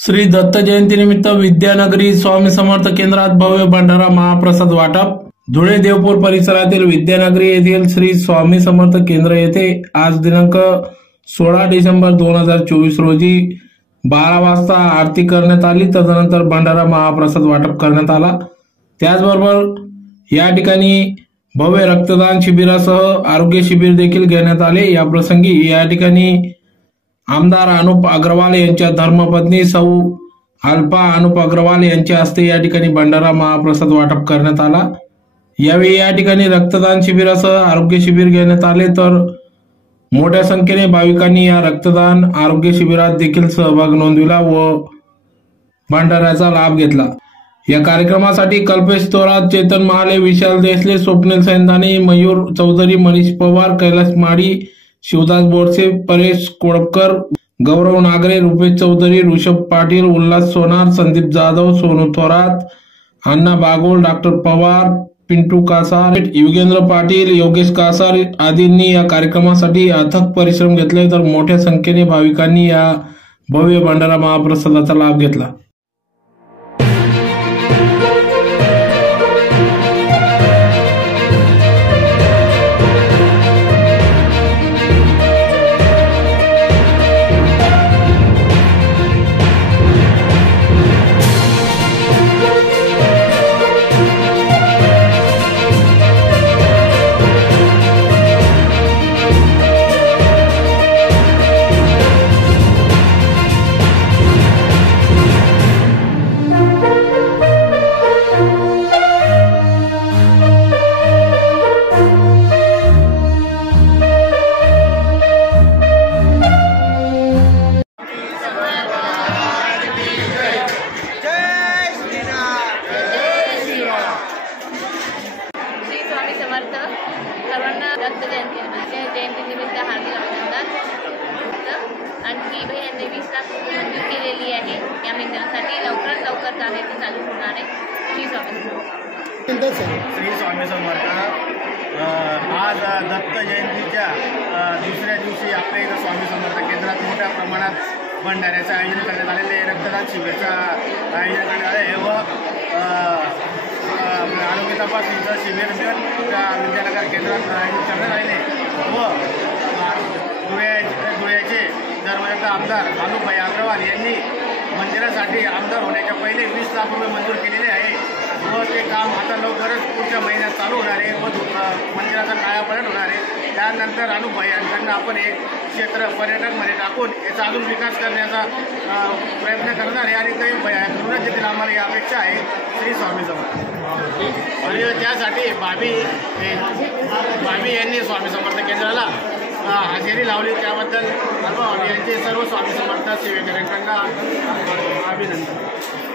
श्री दत्त जयंतीनिमित्त विद्यानगरी स्वामी समर्थ केंद्रात भव्य भंडारा महाप्रसाद वाटप। धुळे देवपूर परिसरातील विद्यानगरी येथील श्री स्वामी समर्थ केंद्र येथे आज दिनांक 16 डिसेंबर 2024 रोजी 12 वाजता आरती करण्यात आली। तदनंतर भंडारा महाप्रसाद वाटप करण्यात आला। त्याचबरोबर या ठिकाणी भव्य रक्तदान शिबिरासह आरोग्य शिबिर देखील घेण्यात आले। या प्रसंगी या ठिकाणी आमदार अनुप अग्रवाल यांच्या धर्मपत्नी सौ अल्पा अनुप अग्रवाल यांच्या हस्ते या ठिकाणी भंडारा महाप्रसाद वाटप करण्यात आला। यावेळी या ठिकाणी रक्तदान शिबिरासह आरोग्य शिबिर घेण्यात आले, तर मोठ्या संख्येने भाविकांनी या रक्तदान आरोग्य शिबिरात देखील सहभाग नोंदविला व भंडाऱ्याचा लाभ घेतला। या कार्यक्रमासाठी कल्पेश थोरात, चेतन महाले, विशाल देसले, स्वप्नील सैंदाने, मयूर चौधरी, मनीष पवार, कैलास माडी, शिवदास बोरसे, परेश कोळपकर, गौरव नागरे, रुपेश चौधरी, ऋषभ पाटील, उल्हास सोनार, संदीप जाधव, सोनू थोरात, अण्णा बागोल, डॉक्टर पवार, पिंटू कासार, युगेंद्र पाटील, योगेश कासार आदींनी या कार्यक्रमासाठी अथक परिश्रम घेतले, तर मोठ्या संख्येने भाविकांनी या भव्य भंडारा महाप्रसादाचा लाभ घेतला। सर्वांना दत्त जयंतीनिमित्त हार्दिक अभिनंदन। आणखी यांनी 20 लाख रुपये मंजूर केलेली आहे या मेंटेनन्ससाठी। लवकरात लवकर कार्य चालू होणार आहे। श्री स्वामी समर्थ। आज दत्त जयंतीच्या दुसऱ्या दिवशी आपल्या इथं स्वामी समर्थ केंद्रात मोठ्या प्रमाणात भंडाऱ्याचं आयोजन करण्यात आलेले आहे। रक्तदान शिबिराचं आयोजन करण्यात आले व आरोग्य तपासणीचं शिबिर त्या विद्यानगर केंद्रात आयोजित करण्यात आले व धुळ्याचे धर्मदत्त आमदार अनुपभाई अग्रवाल यांनी मंदिरासाठी आमदार होण्याच्या पहिले 20 लाख रुपये मंजूर केलेले आहे व ते काम आता लवकरच पुढच्या महिन्यात चालू होणार आहे व मंदिराचा कायापालट होणार आहे। त्यानंतर अनुपभाई यांना आपण एक क्षेत्र पर्यटनमध्ये टाकून याचा अजून विकास करण्याचा प्रयत्न करणार आहे आणि ते करूनच देखील आम्हाला ही अपेक्षा आहे। श्री स्वामी समर्थ। आणि त्यासाठी भाभी यांनी स्वामी समर्थ केंद्राला हजेरी लावली, त्याबद्दल यांचे सर्व स्वामी समर्थ सेवेकरांना अभिनंदन।